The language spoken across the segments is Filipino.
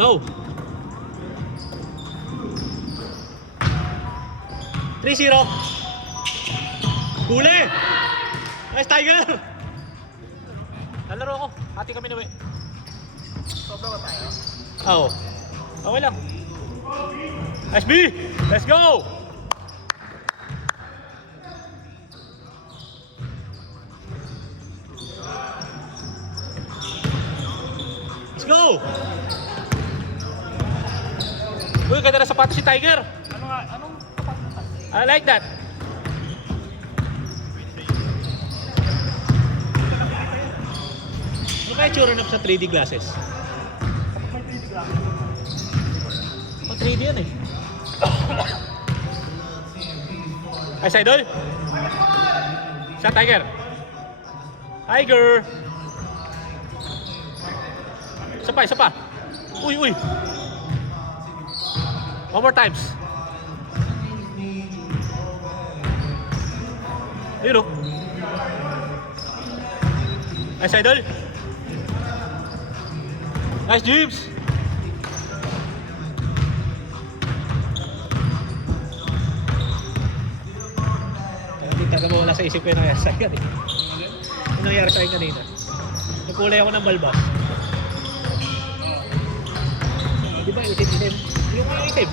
No. 3-0. Huli! Nice, Tiger! Nalaro ako. Hati kami nawi. Sobra ba tayo? Oo. Okay lang. Nice B! Let's go! Let's go! Uy, ganda na sapatos si Tiger. Anong kapag I like that. Ano kaya tsura na sa 3D glasses? may 3D glasses? O 3D yan eh. Ay, sa idol? Siya, Tiger. Tiger! Isa pa. Uy. One more times. Ayun o. Nice, idol. Nice, James. Hindi talaga wala sa isip ko yung nangyari sa akin eh. Yung nangyari sa akin kanina. Nagkulay ako ng balbas. Di ba itim? Yung itim.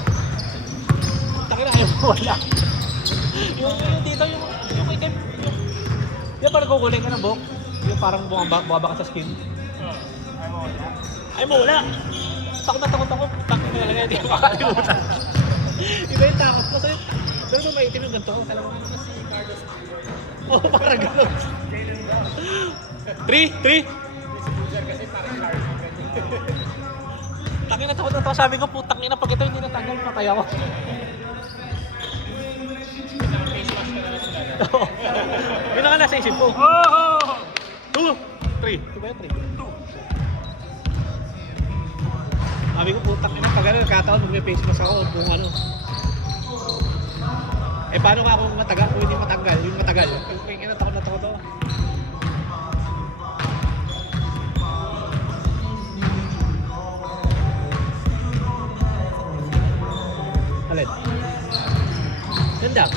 Takina ayaw mo wala. Yung dito, yung itim. Di ba parang kukulay ka ng buhok? Yung parang bumaba ka sa skin. Ay mo wala. Takot ako. Takot na talaga, hindi ko makakalimutan. Iba yung takot ko sa'yo. Pero ba maitim yung ganito? Talaga ano kasi Carlos. Oo, parang gano'n. 3. Tangina, takot na to. Sabi ko, putang ina, pag ito hindi natanggal, patay ako. Yun na nga nasa isip ko. 2, 3. Ito ba yung 3? Sabi ko, putang ina, pag ano, nagkataon, mag-face mask ako kung ano. Eh, paano nga kung matagal? Kung hindi matanggal, yung matagal. Yung ina, takot na takot ako. Alin? Ganda.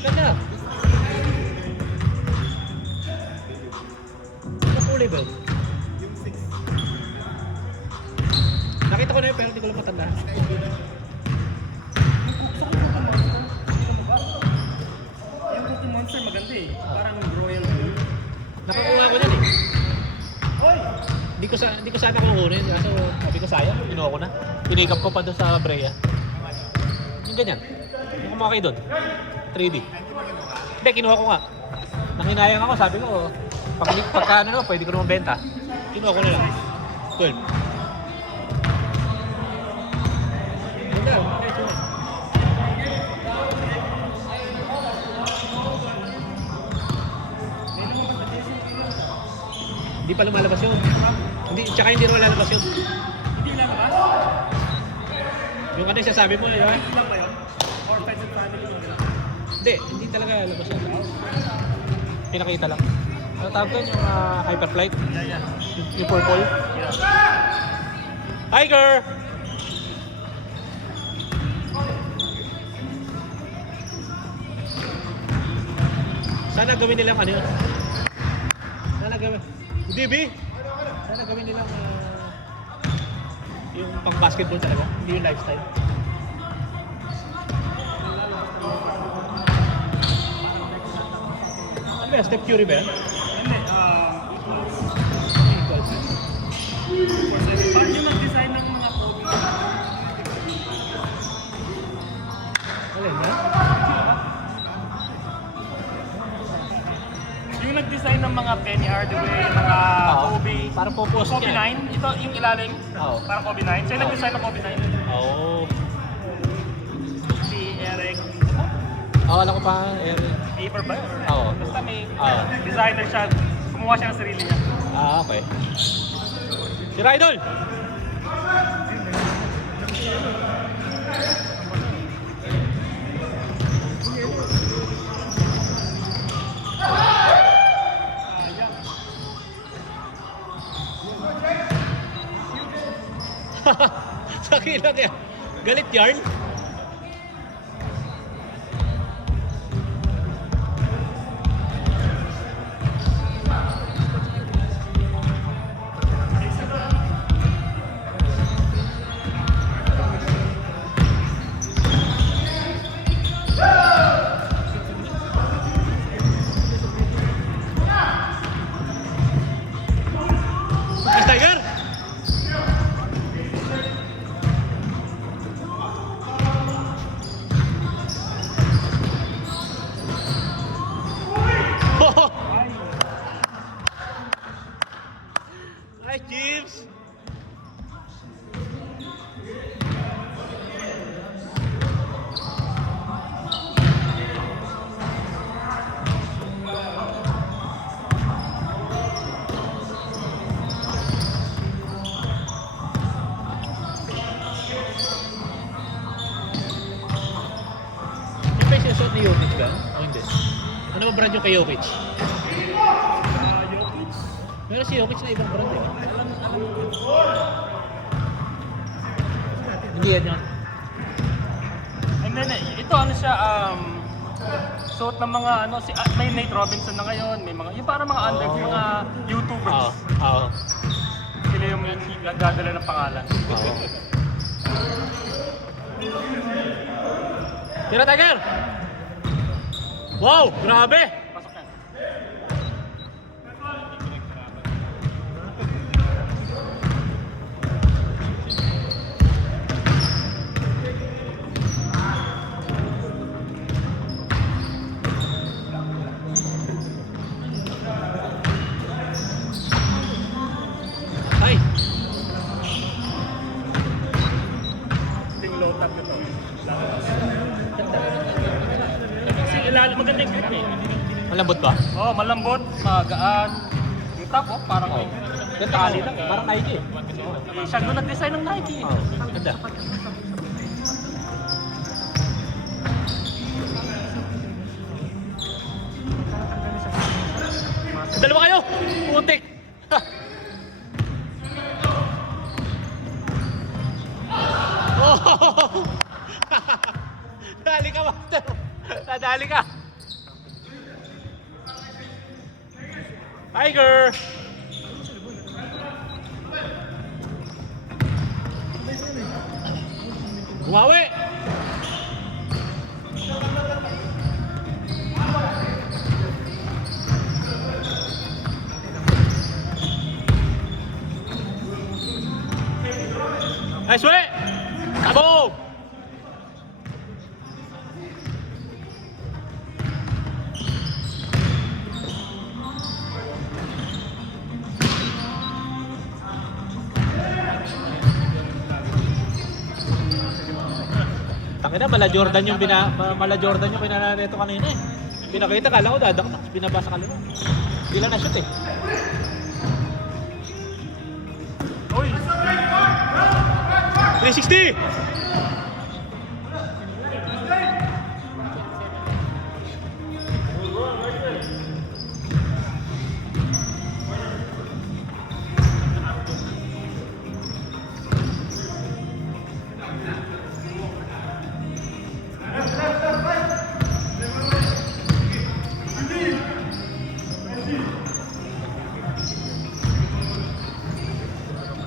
Ganda. Ano kulay ba? Yung 6. Nakita ko na yun pero hindi ko lang matanda. Yung Cookie Monster maganda eh. Parang royal blue. Nakakuha ko yan eh. Hoy! Hindi ko sana kukunin. Kaso sabi ko sayang, kinuha ko na. Pinikap ko pa doon sa Brea. Yung ganyan. Yung kumakay doon. 3D. Hindi, kinuha ko nga. Nanginayang ako, sabi ko, pagka ano, pwede ko naman benta. Kinuha ko na lang. 12. Ganda, nice yun. Hindi pa lumalabas yun. Hindi, tsaka hindi naman lalabas yun. Hindi lalabas? Yung ano yung sasabi mo, yun. Hindi lang ba yun? Or Friends and Family maganda? Hindi talaga lalabas yun. Pinakita lang. Ano tawag doon? Yung Hyperflight? Yeah. Yung purple? Yeah. Tiger! Sana gawin nilang ano yun? Sana gawin. DB! Sana gawin nilang yung pang basketball talaga. Hindi yung lifestyle. Ano ba yan? Steph Curry ba yan? Hindi, parang yung nag-design ng mga code. Alin ba? Yung nag-design ng mga Penny Hardaway, mga Kobe. Parang popost Kobe niya. 9, ito yung ilalim. Oo. Parang Kobe 9. Siya yung nag-design ng Kobe 9. Oo. Si Eric. Alam ko pa. Paper ba yun? Oo. Basta may Oo. designer siya. Kumuha siya ng sarili niya. Okay. Si Rydol! Sakit lang yan. Galit yarn. Yes, Tiger! Hi, Chiefs! Yung pa yung sinusuot ni Jokic ba? O hindi? Ano ba brand yung kay Jokic? Jokic. Meron si Jokic na ibang brand eh. Hindi yan yun. And then, ito ano siya, suot ng mga ano, may Nate Robinson na ngayon, may mga, yung parang mga under, mga YouTubers. Oo. Oo. Sila yung nagdadala ng pangalan. Oo. Tira, Tiger! Wow! Grabe! Pasok yan. Ay! Ting low top nito. Kasi maganda yung grip eh. Malambot ba? Oh, malambot, magaan. Yung top, oh, parang may Ganda tali lang. Parang Nike eh. Siya doon nag-design ng Nike. Oo. Ganda. Dalawa kayo! Putik! Oh! Dali ka, Master! Nadali ka! Tiger! Bumawi! Nice way! Sabog! Tangina, mala Jordan yung pinanareto kanina eh. Pinakita, kala ko dadak na. Binabasa kanina. Bila na shoot eh. Uy! 360!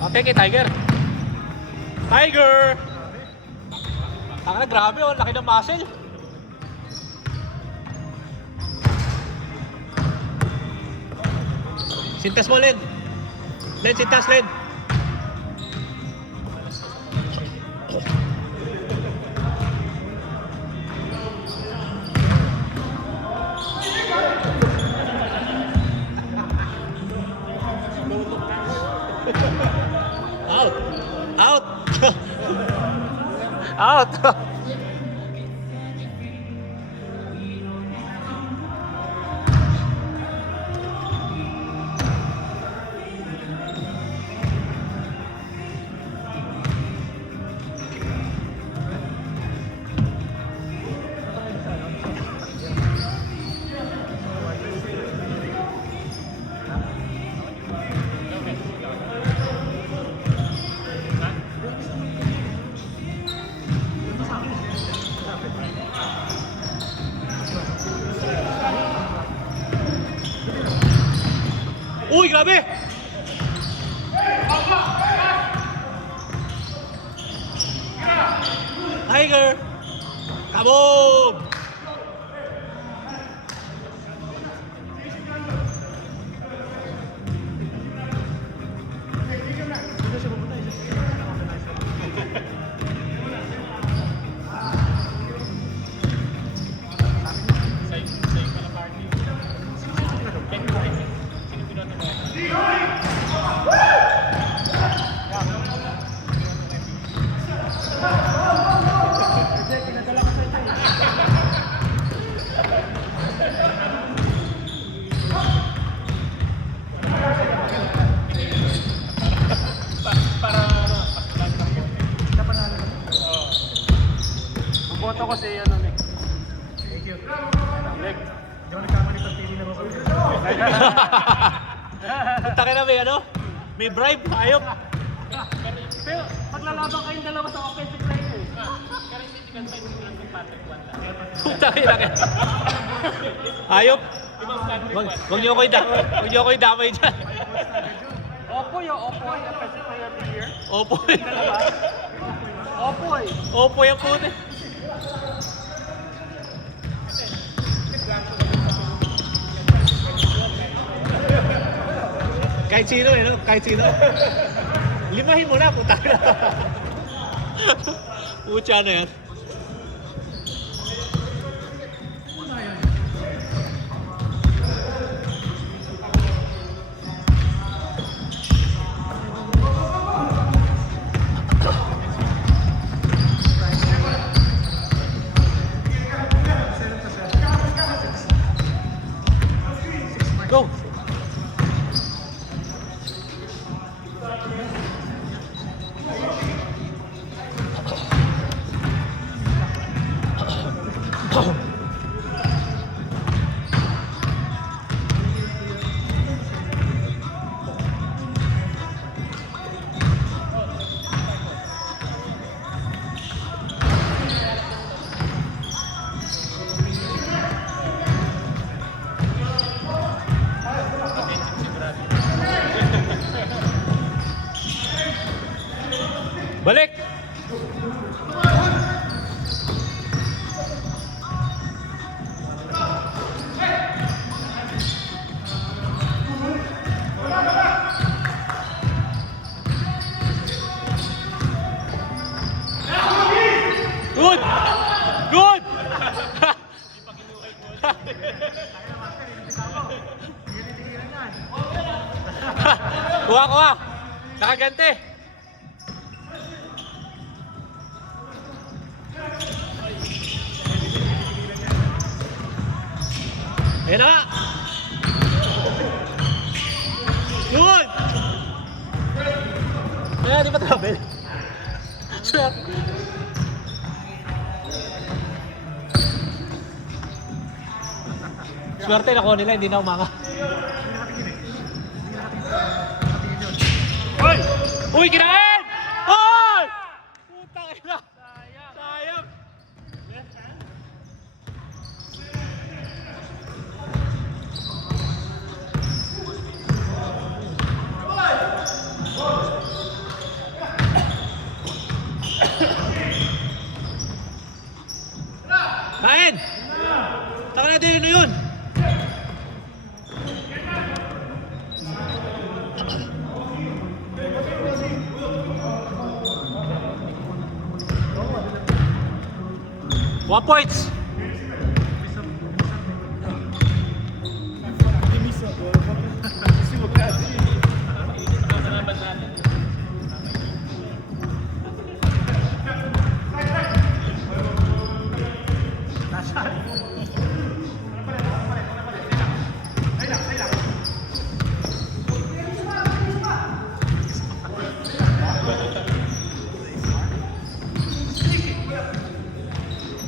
Okay kay Tiger. Tiger! Tangina, grabe oh, laki ng muscle. Sintas mo, Len. Len, sintas, Len. Out! Out! Out! Tiger! Kaboom! Boto ko si ano, Nick. Thank you. Nick. Hindi ako nagkamali pag pili ng ako. Punta ka na may ano? May bribe, ayop. Pero maglalaban kayong dalawa sa offensive line eh. Punta ka na kayo. Ayop. Wag niyo ko idamay dyan. Opoy, Opoy, offensive player of the year. Opo. Dalawa. Opoy. Opo yung puti. Kahit sino eh, no? Kahit sino. Limahin mo na, puta na. Pucha na yan. Go! Balik! Good! Good! Kuha! Nakagante! Ayan na nga! Good! Ayan, di ba travel? Sure. Swerte na ko nila, hindi na umanga. Hoy! Uy, kinain! Hoy! Putang ina! Sayang! Kain! Taka natin ano yun? One points!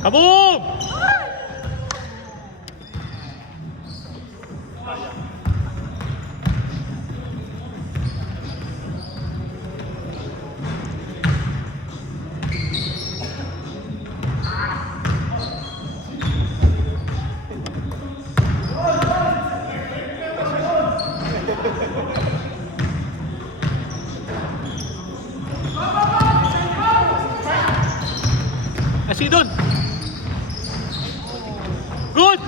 Kaboom! Kasi doon. Good!